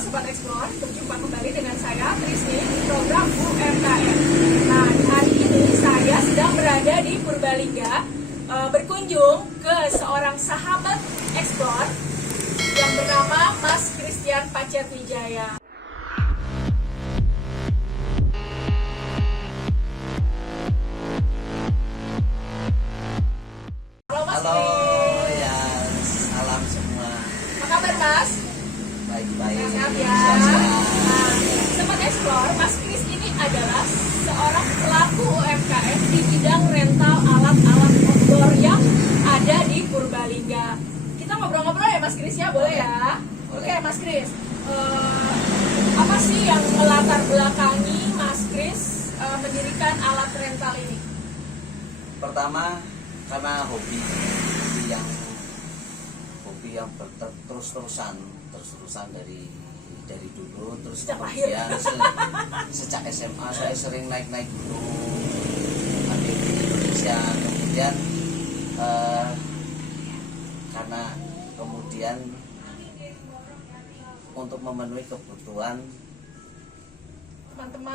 Sobat Explore, berjumpa kembali dengan saya Trisni di program UMKM. Nah, hari ini saya sedang berada di Purbalingga, berkunjung ke seorang sahabat Explore yang bernama Mas Christian Pacetwijaya. Halo Mas. Halo, ya, salam semua. Apa kabar Mas? Baik-baik. Sehat ya. Nah, Sobat Explore, Mas Chris ini adalah seorang pelaku UMKM di bidang rental alat-alat outdoor yang ada di Purbalingga. Kita ngobrol-ngobrol ya Mas Chris ya, boleh ya? Boleh. Oke Mas Chris, apa sih yang melatar belakangi Mas Chris mendirikan alat rental ini? Pertama, karena hobi yang terus-terusan dari dulu, terus Sejak kemudian sejak SMA saya sering naik gunung di Indonesia. Kemudian karena kemudian untuk memenuhi kebutuhan Teman-teman,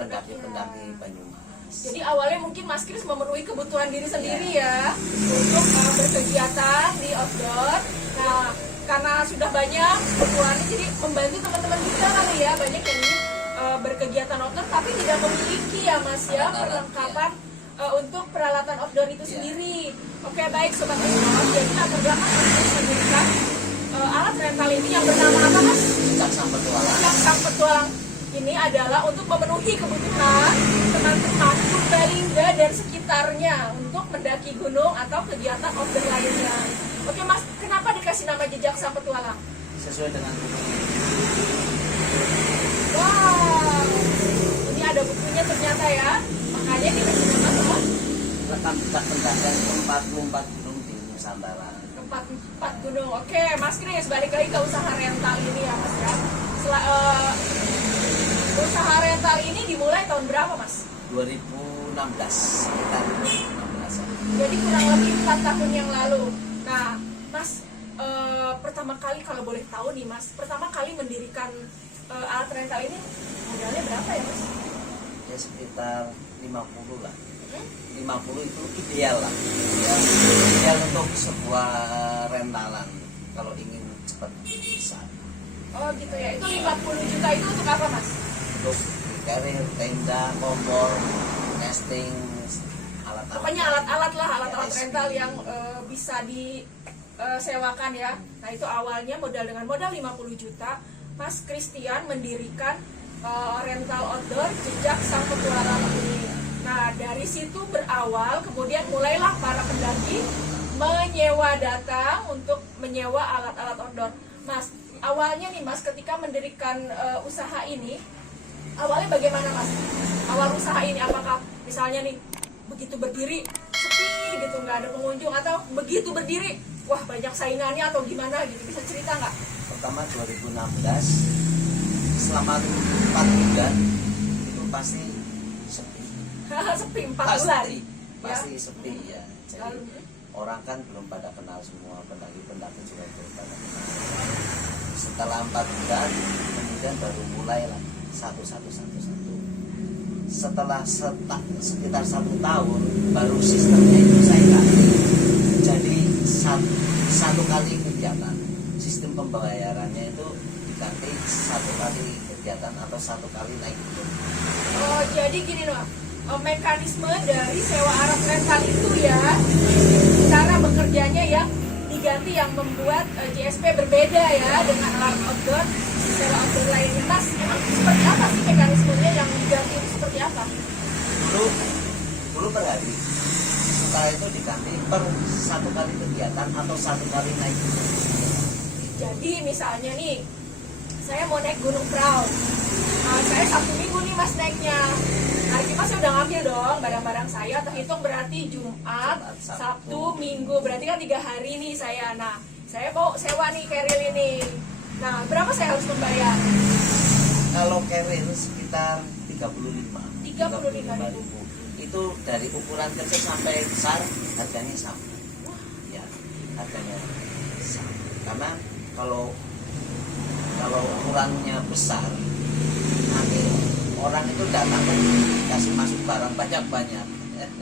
pendaki Banyumas. jadi awalnya mungkin Mas Chris memenuhi kebutuhan diri sendiri ya untuk berkegiatan di outdoor. Nah, karena sudah banyak kebutuhannya, jadi membantu teman-teman kita kali ya, banyak yang ingin berkegiatan outdoor tapi tidak memiliki ya Mas ya perlengkapan untuk peralatan outdoor itu sendiri. Oke, baik Sobat Explore, jadi latar belakang Mas Chris mendirikan alat rental ini yang bernama apa Mas? Jejak Sang Petualang. Jejak Sang Petualang ini adalah untuk memenuhi kebutuhan teman-teman Purbalingga dan sekitarnya untuk mendaki gunung atau kegiatan outdoor lainnya. Oke Mas, kenapa dikasih nama Jejak Sang Petualang? Sesuai dengan bukunya. Wow, ini ada bukunya ternyata ya, makanya dikasih nama apa? Rekam jejak pendakian 44 gunung di Nusantara. 4 gunung. Oke Mas Chris, balik lagi ke usaha rental ini ya Mas ya. Usaha rental ini dimulai tahun berapa Mas? 2016, sekitar 2016. Jadi kurang lebih 4 tahun yang lalu. Nah Mas, pertama kali kalau boleh tahu nih Mas, pertama kali mendirikan alat rental ini modalnya berapa ya Mas? Ya sekitar 50 lah. 50 itu ideal lah ya, ideal untuk sebuah rentalan kalau ingin cepat bisa. Oh gitu ya, itu 50 juta itu untuk apa Mas? Untuk carrier, tenda, kompor, nesting, alat-alat. Pokoknya alat-alat lah, alat-alat Ya, rental yang bisa disewakan ya. Nah itu awalnya dengan modal 50 juta Mas Christian mendirikan rental outdoor Jejak Sang Petualang ini. Nah dari situ berawal, kemudian mulailah para pendaki datang untuk menyewa alat-alat outdoor. Mas, awalnya nih Mas ketika mendirikan usaha ini, awalnya bagaimana Mas? Awal usaha ini apakah misalnya nih begitu berdiri sepi gitu nggak ada pengunjung, atau begitu berdiri wah banyak saingannya atau gimana gitu, bisa cerita nggak? Pertama 2016, selama 4 bulan itu pasti sepi. Sepi 4 bulan Pasti sepi ya. Jadi Lalu, orang kan belum pada kenal semua, pendaki juga belum pada kenal. Setelah 4 bulan kemudian baru mulai lah satu. Setelah sekitar 1 tahun baru sistemnya itu saya ganti. Jadi satu kali kegiatan, sistem pembayarannya itu diganti 1 kali kegiatan atau 1 kali naik gunung. oh jadi gini loh, mekanisme dari sewa alat rental itu ya, cara bekerjanya yang diganti yang membuat JSP berbeda ya dengan alat outdoor, sewa outdoor lainnya. Mas, emang seperti apa sih mekanismenya yang diganti itu seperti apa? Dulu per hari, setelah itu diganti per 1 kali kegiatan atau 1 kali naik gunung. Jadi misalnya nih, saya mau naik Gunung Prau, saya Sabtu Minggu nih Mas naiknya. Hari Jumat saya udah ngambil dong barang-barang saya, terhitung berarti Jumat, Sabtu, Minggu, berarti kan 3 hari nih saya. Nah, saya mau sewa nih carrier ini. Nah, berapa saya harus membayar? Kalau carrier sekitar 35 35.000. Itu dari ukuran kecil sampai besar harganya sama. Ya, harganya sama. Karena kalau kalau ukurannya besar, nanti orang itu datang kan kasih masuk barang banyak-banyak.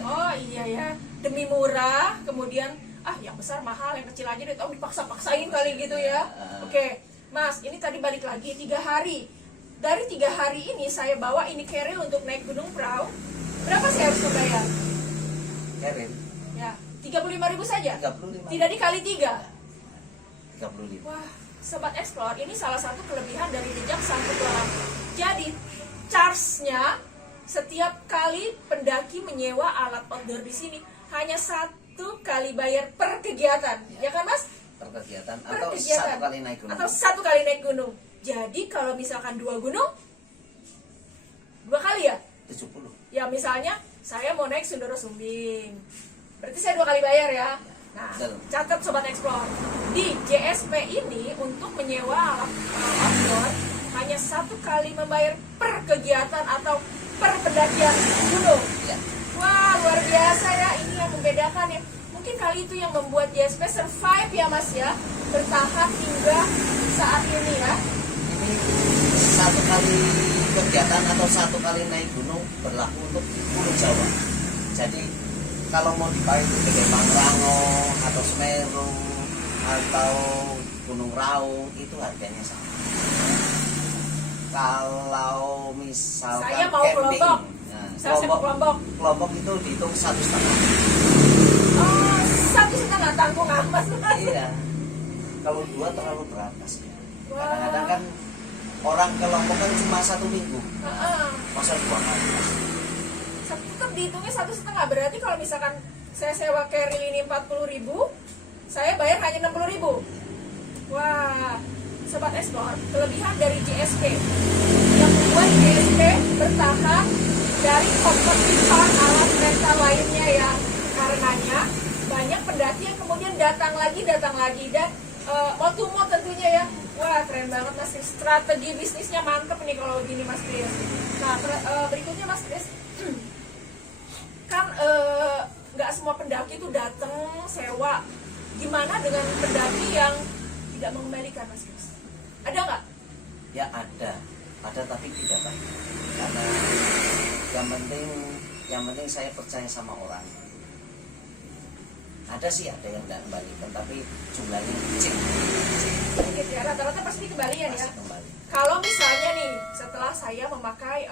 Oh iya ya, demi murah, kemudian yang besar mahal, yang kecil aja deh, dipaksa-paksain kali gitu ya. Oke, Mas, ini tadi balik lagi 3 hari. Dari 3 hari ini saya bawa ini keril untuk naik Gunung Prau. Berapa saya harus membayar? Keril? Ya, 35.000 saja. 35. Tidak dikali 3. 35. Wah, Sobat Explore, ini salah satu kelebihan dari jejak sang petualang. Jadi, charge-nya setiap kali pendaki menyewa alat outdoor di sini hanya 1 kali bayar per kegiatan, ya kan Mas? Per kegiatan Per atau kegiatan. 1 kali naik gunung. Atau 1 kali naik gunung. Jadi kalau misalkan 2 gunung, 2 kali ya? 70. Ya misalnya saya mau naik Sundoro Sumbing, berarti saya 2 kali bayar ya. Nah, Betul. catat Sobat Explore, di JSP ini untuk menyewa alat outdoor hanya 1 kali membayar per kegiatan atau per pendakian gunung. Ya. Wah, luar biasa ya, ini yang membedakan ya. Mungkin kali itu yang membuat JSP survive ya Mas ya, bertahan hingga saat ini ya. Ini 1 kali kegiatan atau 1 kali naik gunung berlaku untuk Pulau Jawa. Jadi kalau mau dipakai ke Pangrango atau Semeru atau Gunung Raung itu harganya sama. Kalau misalkan Saya mau camping, Lombok. nah, Saya mau Lombok. Lombok itu dihitung 1,5. Oh, 1,5 tanggung amat. Iya. Kalau 2 terlalu berat sih. Wah. Kadang-kadang kan orang ke Lombok kan cuma 1 minggu. Heeh. Masa 2 kali? Tetap dihitungnya 1,5. Berarti kalau misalkan saya sewa keril ini 40.000, saya bayar hanya 60.000. Wah, Sobat Explore, kelebihan dari JSP yang membuat JSP bertahan dari kompetitor alat rental lainnya ya. Karenanya banyak pendaki yang kemudian datang lagi dan mau to mau tentunya ya. Wah, keren banget Mas Kris. Strategi bisnisnya mantep nih kalau gini Mas Kris. Nah, berikutnya Mas Kris, kan nggak semua pendaki itu datang sewa. Gimana dengan pendaki yang tidak mengembalikan Mas Kris? Ada nggak? Ya ada tapi tidak banyak. Karena yang penting saya percaya sama orang. Ada sih ada yang tidak kembalikan, tapi jumlahnya kecil. Sedikit ya, rata-rata pasti kembalian ya. Pasti kembali. Kalau misalnya nih, setelah saya memakai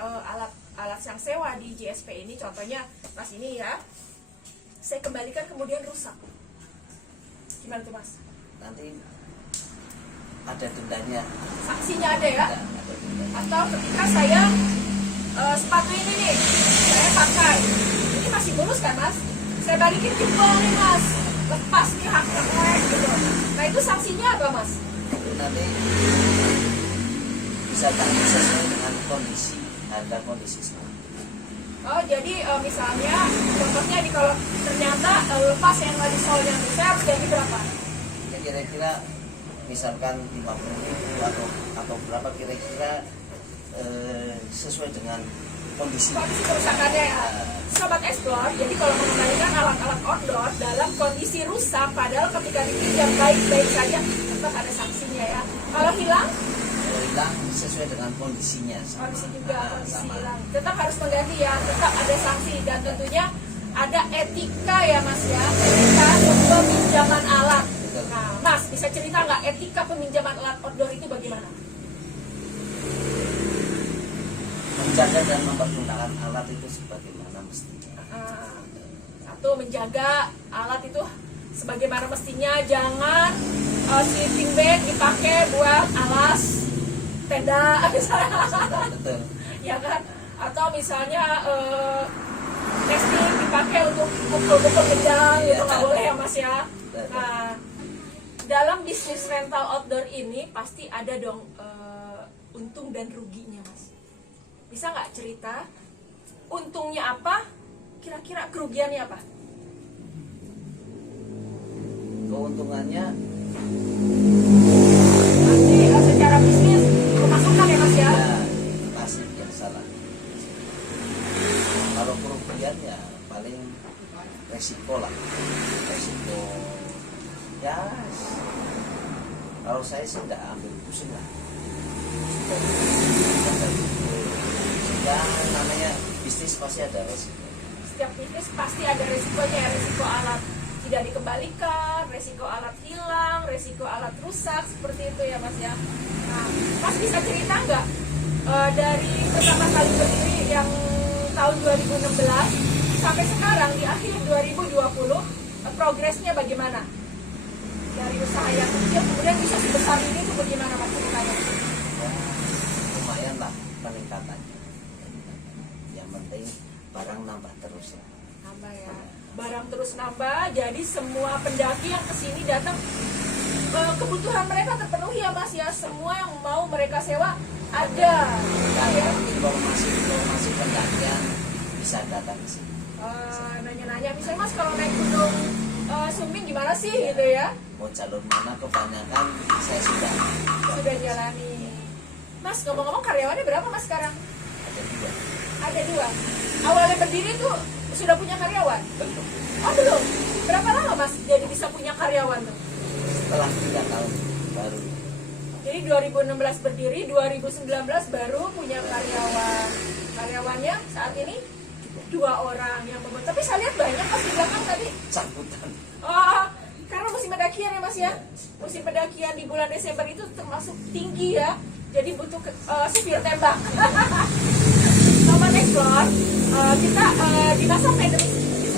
alat yang sewa di JSP ini, contohnya Mas ini ya, saya kembalikan kemudian rusak. Gimana tuh Mas? Nanti ada dendanya. Sanksinya ada ya? Ada dendanya. Atau ketika saya sepatu ini nih, saya pakai, ini masih mulus kan Mas? Saya balikin jempol nih Mas, lepas nih haknya gitu. Nah itu sanksinya apa Mas? Itu nanti bisa ganti sesuai dengan kondisi, harga kondisi semua. Oh jadi misalnya contohnya nih kalau ternyata lepas yang nggak di solnya nih, saya harus ganti berapa? Ya kira-kira misalkan 50.000 atau berapa kira-kira sesuai dengan kondisi kerusakannya ya. Sobat Explore, jadi kalau mengembalikan alat-alat outdoor dalam kondisi rusak, padahal ketika dipinjam baik-baik saja, tetap ada sanksinya ya. Kalau hilang sesuai dengan kondisinya. kondisi juga, kondisi sama. hilang, tetap harus mengganti ya, tetap ada sanksi dan tentunya ada etika ya Mas ya, etika peminjaman alat. Betul. Nah Mas, bisa cerita nggak etika peminjaman alat outdoor itu bagaimana? Menjaga dan mempergunakan alat itu sebagaimana mestinya. Satu, menjaga alat itu sebagaimana mestinya, jangan sleeping bag dipakai buat alas tenda Betul. ya kan, atau misalnya nesting dipakai untuk pukul-pukul gedang gitu, nggak boleh ya Mas ya. Nah, dalam bisnis rental outdoor ini pasti ada dong untung dan ruginya Mas. Bisa nggak cerita untungnya apa, kira-kira kerugiannya apa? Keuntungannya Nanti secara bisnis pemasukan ya Mas ya. pasti biasalah. Kalau kerugian ya paling resiko lah, resiko ya. Kalau saya sih nggak ambil pusing lah. Sehingga namanya bisnis pasti ada resiko. Setiap bisnis pasti ada resikonya ya, resiko alat tidak dikembalikan, resiko alat hilang, resiko alat rusak, seperti itu ya Mas ya. Nah, Mas bisa cerita nggak dari pertama kali berdiri yang tahun 2016 sampai sekarang di akhir 2020 progresnya bagaimana? Dari usaha yang kecil kemudian bisa sebesar ini itu bagaimana Mas ceritanya? Ya, lumayan lah peningkatannya. Yang penting barang nambah terus ya. Nambah ya. Barang terus nambah, jadi semua pendaki yang kesini datang kebutuhan mereka terpenuhi ya Mas ya. Semua yang mau mereka sewa ada. Dan Ya. informasi pendakian bisa datang ke sini. Nanya-nanya, misalnya Mas kalau naik gunung Sumbing gimana sih gitu ya? Mau jalur mana kebanyakan saya sudah Jalani. Mas ngomong-ngomong karyawannya berapa Mas sekarang? ada juga. Ada 2. Awalnya berdiri tuh sudah punya karyawan? Belum. Oh belum. Berapa lama Mas jadi bisa punya karyawan tuh? Setelah 3 tahun baru. Jadi 2016 berdiri, 2019 baru punya karyawan. Karyawannya saat ini 2 orang yang membuat. Tapi saya lihat banyak Mas di belakang tadi. Sambutan. Oh, karena musim pendakian ya Mas ya. Musim pendakian di bulan Desember itu termasuk tinggi ya. Jadi butuh supir tembak. Sobat Explore, kita di masa pandemi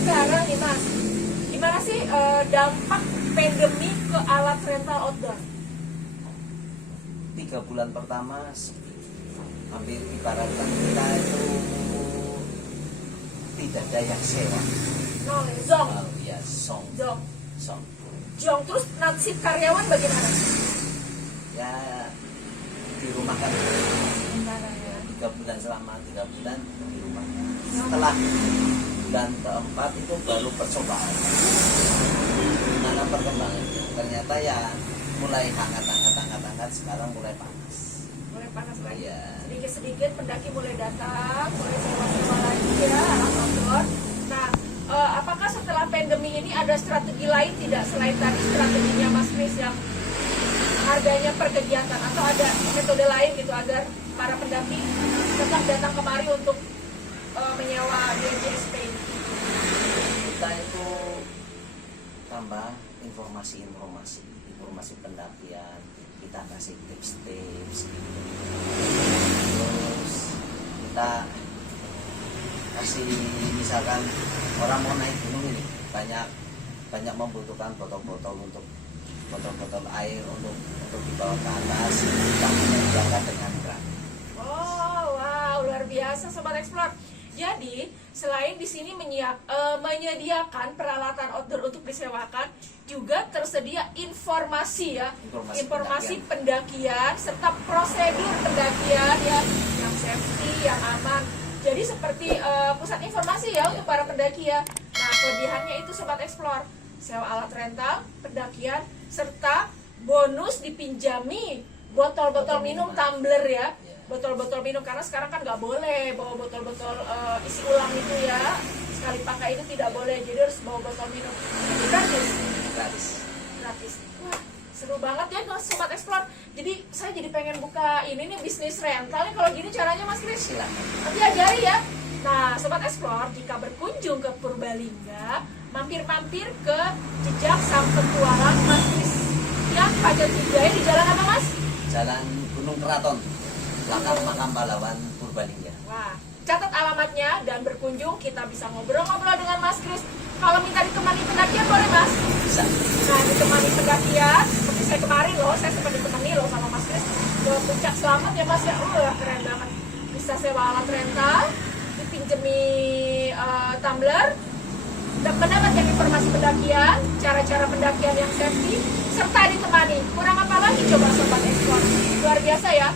sekarang nih Mas. Gimana sih dampak pandemi ke alat rental outdoor? 3 bulan pertama hampir ibaratkan kita itu tidak ada yang sewa. Nol, zong, Oh, ya, song. zong. Terus nasib karyawan bagaimana? Ya di rumah kan Gimana ya? 3 bulan, selama 3 bulan di rumah. Setelah bulan keempat itu baru percobaan. Mana perkembangannya? Ternyata ya mulai hangat, sekarang mulai panas. Mulai panas lagi. Iya. Sedikit-sedikit pendaki mulai datang, mulai sewa-sewa lagi ya alat outdoor. Nah, apakah setelah pandemi ini ada strategi lain tidak selain tadi strateginya Mas Kris yang harganya per kegiatan, atau ada metode lain gitu agar para pendaki tetap datang kemari untuk menyewa GSP ini? Kita itu tambah informasi pendakian, kita kasih tips-tips gitu. Terus kita kasih, misalkan orang mau naik gunung ini banyak membutuhkan botol-botol air untuk dibawa ke atas, kita menyediakan dengan gratis. Wow, luar biasa Sobat Explore. Jadi selain di sini menyediakan peralatan outdoor untuk disewakan, juga tersedia informasi ya, informasi pendakian serta prosedur pendakian ya, yang safety, yang aman. Jadi seperti pusat informasi ya untuk para pendaki ya. Nah, kelebihannya itu Sobat Explore, sewa alat rental, pendakian, serta bonus dipinjami botol-botol minum tumbler ya. Botol-botol minum, karena sekarang kan nggak boleh bawa botol-botol isi ulang itu ya, sekali pakai itu tidak boleh, jadi harus bawa botol minum gratis. Wah, seru banget ya Sobat Explore. Jadi saya jadi pengen buka ini nih bisnis rental nih kalau gini caranya Mas Kris. Silakan. Nanti ajari ya. Nah Sobat Explore, jika berkunjung ke Purbalingga, mampir-mampir ke jejak sang petualang Mas Kris yang Pajar Wijaya di jalan apa Mas? Jalan Gunung Keraton, belakang makam pahlawan Purbalingga. Wah, catat alamatnya dan berkunjung, kita bisa ngobrol-ngobrol dengan Mas Kris. Kalau minta ditemani pendakian boleh Mas? Bisa. Nah, ditemani pendakian, seperti saya kemarin loh, saya sempat ditemani loh sama Mas Kris ke Puncak Selamat ya Mas ya. Keren banget. Bisa sewa alat rental, dipinjemi tumbler, dan mendapatkan informasi pendakian, cara-cara pendakian yang safety, serta ditemani. Kurang apa lagi coba Sobat Explore? Luar biasa ya.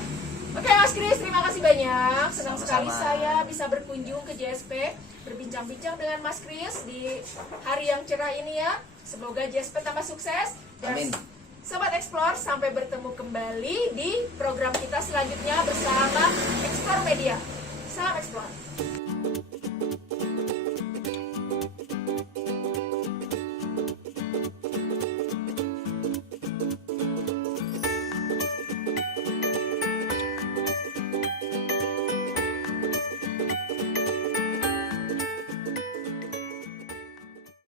Oke Mas Kris, terima kasih banyak. Senang sekali saya bisa berkunjung ke JSP, berbincang-bincang dengan Mas Kris di hari yang cerah ini ya. Semoga JSP tambah sukses. Amin. Sobat Explore, sampai bertemu kembali di program kita selanjutnya bersama Explore Media. Salam Explore.